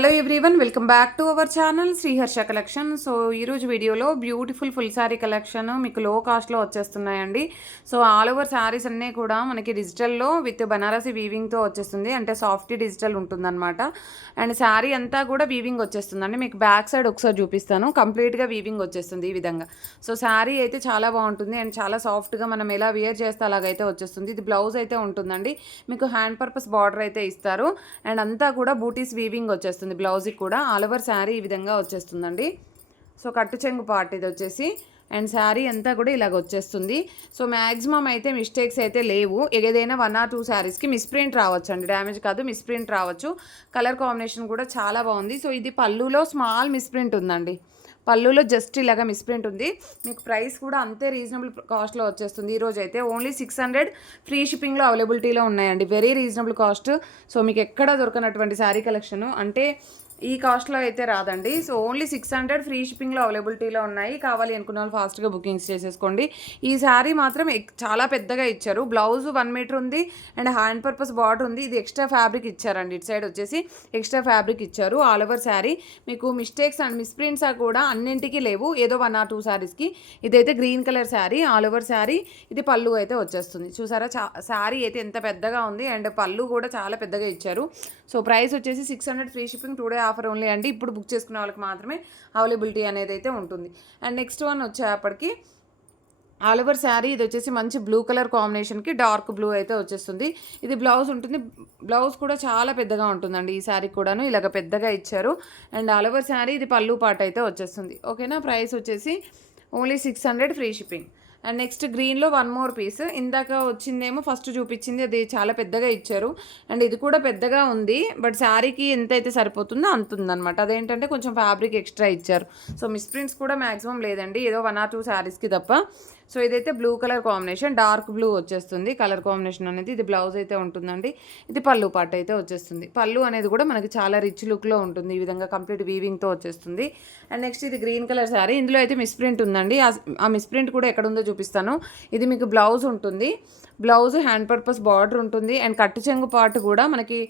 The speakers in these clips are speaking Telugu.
Hello everyone, welcome back to our channel Sriharsha collection. So ఈరోజు వీడియోలో బ్యూటిఫుల్ ఫుల్ శారీ కలెక్షన్ మీకు లో కాస్ట్లో వచ్చేస్తున్నాయండి. సో ఆల్ ఓవర్ శారీస్ అన్నీ కూడా మనకి డిజిటల్లో విత్ బనారసి వీవింగ్తో వచ్చేస్తుంది. అంటే సాఫ్ట్ డిజిటల్ ఉంటుందన్నమాట. అండ్ శారీ అంతా కూడా వీవింగ్ వచ్చేస్తుందండి. మీకు బ్యాక్ సైడ్ ఒకసారి చూపిస్తాను. కంప్లీట్గా వీవింగ్ వచ్చేస్తుంది ఈ విధంగా. సో శారీ అయితే చాలా బాగుంటుంది అండ్ చాలా సాఫ్ట్గా మనం ఎలా వేర్ చేస్తే అలాగైతే వచ్చేస్తుంది. ఇది బ్లౌజ్ అయితే ఉంటుందండి. మీకు హ్యాండ్ పర్పస్ బార్డర్ అయితే ఇస్తారు అండ్ అంతా కూడా బూటీస్ వీవింగ్ వచ్చేస్తుంది. బ్లౌజ్కి కూడా ఆల్ ఓవర్ శారీ ఈ విధంగా వచ్చేస్తుందండి. సో కట్టు చెంగు పార్ట్ ఇది వచ్చేసి అండ్ శారీ అంతా కూడా ఇలాగ వచ్చేస్తుంది. సో మ్యాక్సిమం అయితే మిస్టేక్స్ అయితే లేవు. ఏదైనా 1 or 2 శారీస్కి మిస్ప్రింట్ రావచ్చు అండి, డ్యామేజ్ కాదు, మిస్ప్రింట్ రావచ్చు. కలర్ కాంబినేషన్ కూడా చాలా బాగుంది. సో ఇది పళ్ళులో స్మాల్ మిస్ప్రింట్ ఉందండి. పళ్ళులో జస్ట్ ఇలాగ మిస్ప్రింట్ ఉంది. మీకు ప్రైస్ కూడా అంతే రీజనబుల్ కాస్ట్లో వచ్చేస్తుంది. ఈరోజు అయితే ఓన్లీ 600 ఫ్రీ షిప్పింగ్లో అవైలబిలిటీలో ఉన్నాయండి. Very reasonable cost. సో మీకు ఎక్కడ దొరకనటువంటి శారీ కలెక్షను అంటే ఈ కాస్ట్లో అయితే రాదండి. సో ఓన్లీ 600 ఫ్రీ షిప్పింగ్లో అవైలబిలిటీలో ఉన్నాయి. కావాలి అనుకున్న వాళ్ళు ఫాస్ట్గా బుకింగ్స్ చేసేసుకోండి. ఈ శారీ మాత్రం చాలా పెద్దగా ఇచ్చారు. బ్లౌజ్ 1 మీటర్ ఉంది అండ్ హ్యాండ్ పర్పస్ బార్డర్ ఉంది. ఇది ఎక్స్ట్రా ఫ్యాబ్రిక్ ఇచ్చారండి. ఇటు సైడ్ వచ్చేసి ఎక్స్ట్రా ఫ్యాబ్రిక్ ఇచ్చారు. ఆల్ ఓవర్ శారీ మీకు మిస్టేక్స్ అండ్ మిస్ప్రింట్స్ కూడా అన్నింటికి లేవు, ఏదో 1 or 2 శారీస్కి. ఇదైతే green colour sari, all over sari. ఇది పళ్ళు అయితే వచ్చేస్తుంది. చూసారా శారీ అయితే ఎంత పెద్దగా ఉంది అండ్ పళ్ళు కూడా చాలా పెద్దగా ఇచ్చారు. సో ప్రైస్ వచ్చేసి 600 free shipping, 2 day offer only అండి. ఇప్పుడు బుక్ చేసుకునే వాళ్ళకి మాత్రమే అవైలబిలిటీ అనేది అయితే ఉంటుంది. అండ్ నెక్స్ట్ వన్ వచ్చేప్పటికి ఆల్ ఓవర్ శారీ. ఇది వచ్చేసి మంచి బ్లూ కలర్ కాంబినేషన్కి డార్క్ బ్లూ అయితే వచ్చేస్తుంది. ఇది బ్లౌజ్ ఉంటుంది. బ్లౌజ్ కూడా చాలా పెద్దగా ఉంటుందండి. ఈ శారీ కూడాను ఇలాగ పెద్దగా ఇచ్చారు అండ్ ఆల్ ఓవర్ శారీ. ఇది పళ్ళు పాట అయితే వచ్చేస్తుంది. ఓకేనా, ప్రైస్ వచ్చేసి only 600 free shipping. And next గ్రీన్లో 1 more పీస్. ఇందాక వచ్చిందేమో ఫస్ట్ చూపించింది, అది చాలా పెద్దగా ఇచ్చారు అండ్ ఇది కూడా పెద్దగా ఉంది. బట్ శారీకి ఎంత అయితే సరిపోతుందో అంత ఉందన్నమాట. అదేంటంటే కొంచెం ఫ్యాబ్రిక్ ఎక్స్ట్రా ఇచ్చారు. సో మిస్ప్రింట్స్ కూడా మ్యాక్సిమం లేదండి, ఏదో 1 or 2 శారీస్కి తప్ప. సో ఇదైతే blue colour combination, dark blue వచ్చేస్తుంది కలర్ కాంబినేషన్ అనేది. ఇది బ్లౌజ్ అయితే ఉంటుందండి. ఇది పళ్ళు పాట అయితే వచ్చేస్తుంది. పళ్ళు అనేది కూడా మనకి చాలా రిచ్ లుక్లో ఉంటుంది. ఈ విధంగా కంప్లీట్ వీవింగ్తో వచ్చేస్తుంది. అండ్ నెక్స్ట్ ఇది గ్రీన్ కలర్ శారీ. ఇందులో అయితే మిస్ప్రింట్ ఉందండి. ఆ మిస్ప్రింట్ కూడా ఎక్కడ ఉందో చూపిస్తాను. ఇది మీకు బ్లౌజ్ ఉంటుంది. బ్లౌజ్ హ్యాండ్ పర్పస్ బార్డర్ ఉంటుంది అండ్ కట్టు చెంగు పార్ట్ కూడా మనకి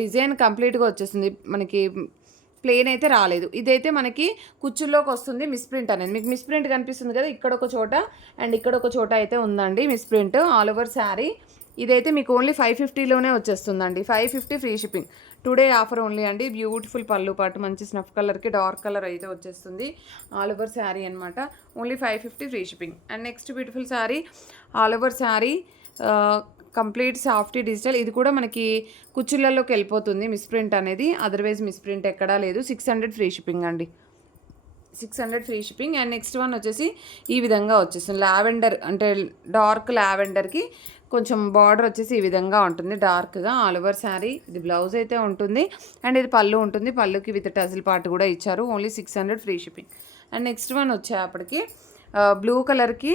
డిజైన్ కంప్లీట్గా వచ్చేస్తుంది. మనకి ప్లేన్ అయితే రాలేదు. ఇదైతే మనకి కుచ్చుల్లోకి వస్తుంది మిస్ప్రింట్ అనేది. మీకు మిస్ప్రింట్ కనిపిస్తుంది కదా, ఇక్కడ ఒక చోట అండ్ ఇక్కడ ఒక చోట అయితే ఉందండి మిస్ప్రింట్. ఆల్ ఓవర్ శారీ ఇదైతే మీకు ఓన్లీ 550లోనే వచ్చేస్తుందండి. 550 free shipping, 2 day offer only అండి. బ్యూటిఫుల్ పళ్ళు పాటు మంచి స్నఫ్ కలర్కి డార్క్ కలర్ అయితే వచ్చేస్తుంది. ఆల్ ఓవర్ శారీ అనమాట. Only 550 free shipping. And next beautiful sari, all over sari complete soft digital. ఇది కూడా మనకి కుచ్చుళ్ళలోకి వెళ్ళిపోతుంది మిస్ప్రింట్ అనేది. అదర్వైజ్ మిస్ప్రింట్ ఎక్కడా లేదు. 600 ఫ్రీ షిప్పింగ్ అండి. 600 free shipping. And next one వచ్చేసి ఈ విధంగా వచ్చేస్తుంది. లావెండర్ అంటే డార్క్ లావెండర్కి కొంచెం బార్డర్ వచ్చేసి ఈ విధంగా ఉంటుంది డార్క్గా. All over sari. ఇది బ్లౌజ్ అయితే ఉంటుంది అండ్ ఇది పళ్ళు ఉంటుంది. పళ్ళుకి విత్ టజిల్ పార్ట్ కూడా ఇచ్చారు. Only 600 free shipping. And next one వచ్చేప్పటికి బ్లూ కలర్కి,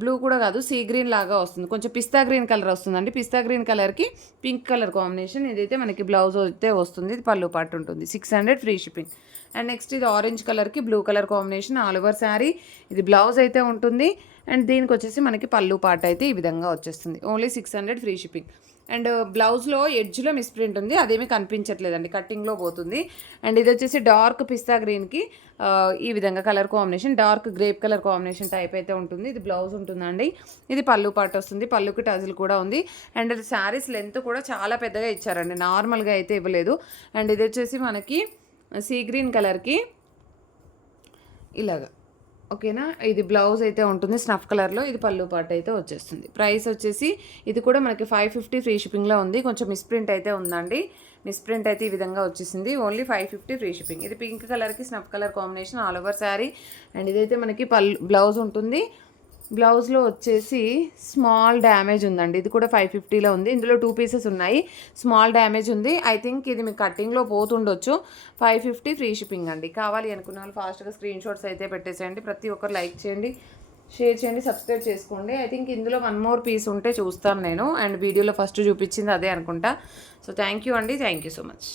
బ్లూ కూడా కాదు, సీ గ్రీన్ లాగా వస్తుంది. కొంచెం పిస్తా గ్రీన్ కలర్ వస్తుందండి. పిస్తా గ్రీన్ కలర్కి పింక్ కలర్ కాంబినేషన్. ఇదైతే మనకి బ్లౌజ్ అయితే వస్తుంది. ఇది పళ్ళు పాటు ఉంటుంది. 600 ఫ్రీ షిప్పింగ్. అండ్ నెక్స్ట్ ఇది ఆరెంజ్ కలర్కి blue colour combination. All over sari. ఇది బ్లౌజ్ అయితే ఉంటుంది అండ్ దీనికి వచ్చేసి మనకి పళ్ళు పాట అయితే ఈ విధంగా వచ్చేస్తుంది. Only 600 free shipping. అండ్ బ్లౌజ్లో ఎడ్జ్లో మిస్ప్రింట్ ఉంది, అదేమీ కనిపించట్లేదండి, కట్టింగ్లో పోతుంది. అండ్ ఇది వచ్చేసి డార్క్ పిస్తా గ్రీన్కి ఈ విధంగా colour combination, dark grape colour combination type అయితే ఉంటుంది. ఇది బ్లౌజ్ ఉంటుందండి. ఇది పళ్ళు పాట వస్తుంది. పళ్ళుకి టజిల్ కూడా ఉంది. అండ్ శారీస్ లెంత్ కూడా చాలా పెద్దగా ఇచ్చారండి, నార్మల్గా అయితే ఇవ్వలేదు. అండ్ ఇది వచ్చేసి మనకి సీ గ్రీన్ కలర్కి ఇలాగా. ఓకేనా, ఇది బ్లౌజ్ అయితే ఉంటుంది స్నఫ్ కలర్లో. ఇది పళ్ళు పాట అయితే వచ్చేస్తుంది. ప్రైస్ వచ్చేసి ఇది కూడా మనకి 550 ఫ్రీ షిప్పింగ్లో ఉంది. కొంచెం మిస్ప్రింట్ అయితే ఉందండి. మిస్ప్రింట్ అయితే ఈ విధంగా వచ్చేసింది. Only 550 free shipping. ఇది పింక్ కలర్కి snuff colour combination, all over sari. And ఇదైతే మనకి బ్లౌజ్ ఉంటుంది. బ్లౌజ్లో వచ్చేసి స్మాల్ డ్యామేజ్ ఉందండి. ఇది కూడా 550లో ఉంది. ఇందులో 2 పీసెస్ ఉన్నాయి. స్మాల్ డ్యామేజ్ ఉంది. ఐ థింక్ ఇది మీకు కట్టింగ్లో పోతుండొచ్చు. 550 ఫ్రీ షిప్పింగ్ అండి. కావాలి అనుకున్న వాళ్ళు ఫాస్ట్గా స్క్రీన్ షాట్స్ అయితే పెట్టేసేయండి. ప్రతి ఒక్కరు లైక్ చేయండి, షేర్ చేయండి, సబ్స్క్రైబ్ చేసుకోండి. ఐ థింక్ ఇందులో 1 more పీస్ ఉంటే చూస్తాను నేను. అండ్ వీడియోలో ఫస్ట్ చూపించింది అదే అనుకుంటా. సో థ్యాంక్ యూ అండి. Thank you so much.